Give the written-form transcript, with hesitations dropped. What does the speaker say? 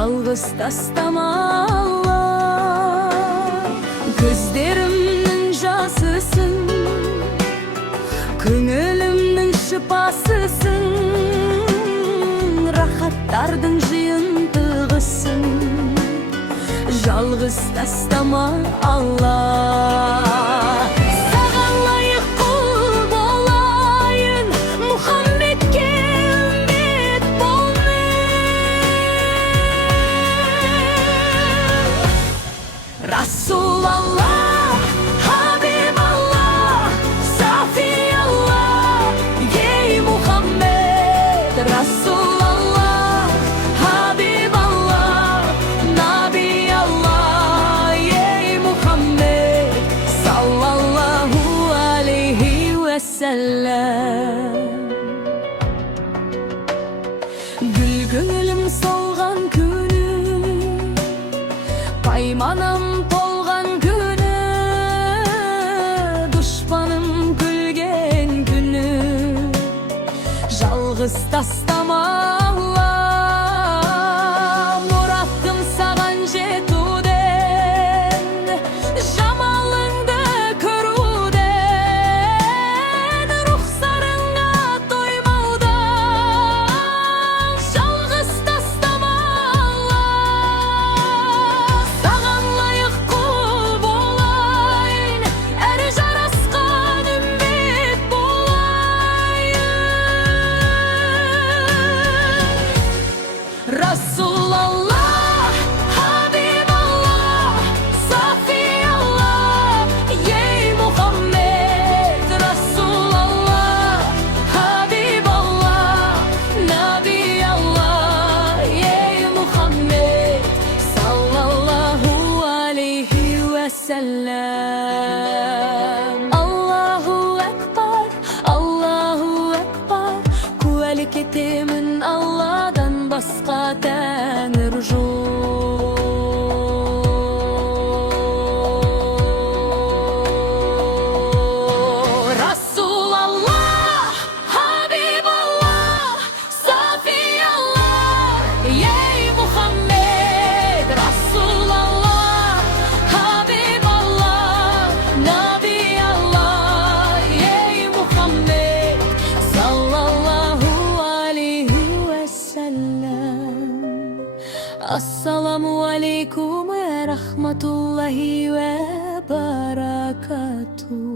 Жалғыз тастама Allah. Gözlerimнің жасысың, көңілімнің шипасысың, рахаттардың жиынтығысың. Жалғыз тастама Allah. Саған лайық құл болайын, Мұхаммедке үмбет бол мен. Расул Аллах, Хабиб Аллах, Сафи Аллах, ей Мұхаммед. Расул Аллах, Хабиб Аллах, Наби Аллах, ей Мұхаммед. Саллаллаху алейхи уәссәләм. Гүл көңілім солған күні, пайманым толған күні, дұшпаным күлген күні. Жалғыз тастама Allah. Мұраттым саған жетуден, жамалыңды көруден, рұхсарыңа тоймаудан. Жалғыз тастама Allah. Саған лайық құл болайын, әрі жарасқан үмбет болайын. Расул Аллах, Хабиб Аллах, Сафи Аллах, ей Мұхаммед. Расул Аллах, Хабиб Аллах, Наби Аллах, ей Мұхаммед. Саллаллаху алейхи уәссәләм. Аллаху әкбар, Аллаху әкбар. Куәлік етемін Алладан басқа тәңір жоқ. Расул Аллах, Хабиб Аллах, Сафи Аллах, ей Мұхаммед. Расул Аллах, Хабиб Аллах, Наби Аллах, ей Мұхаммед. Саллаллаху алейхи уәссәләм. Ассаламу алейкум ва рахматуллахи ва баракатух.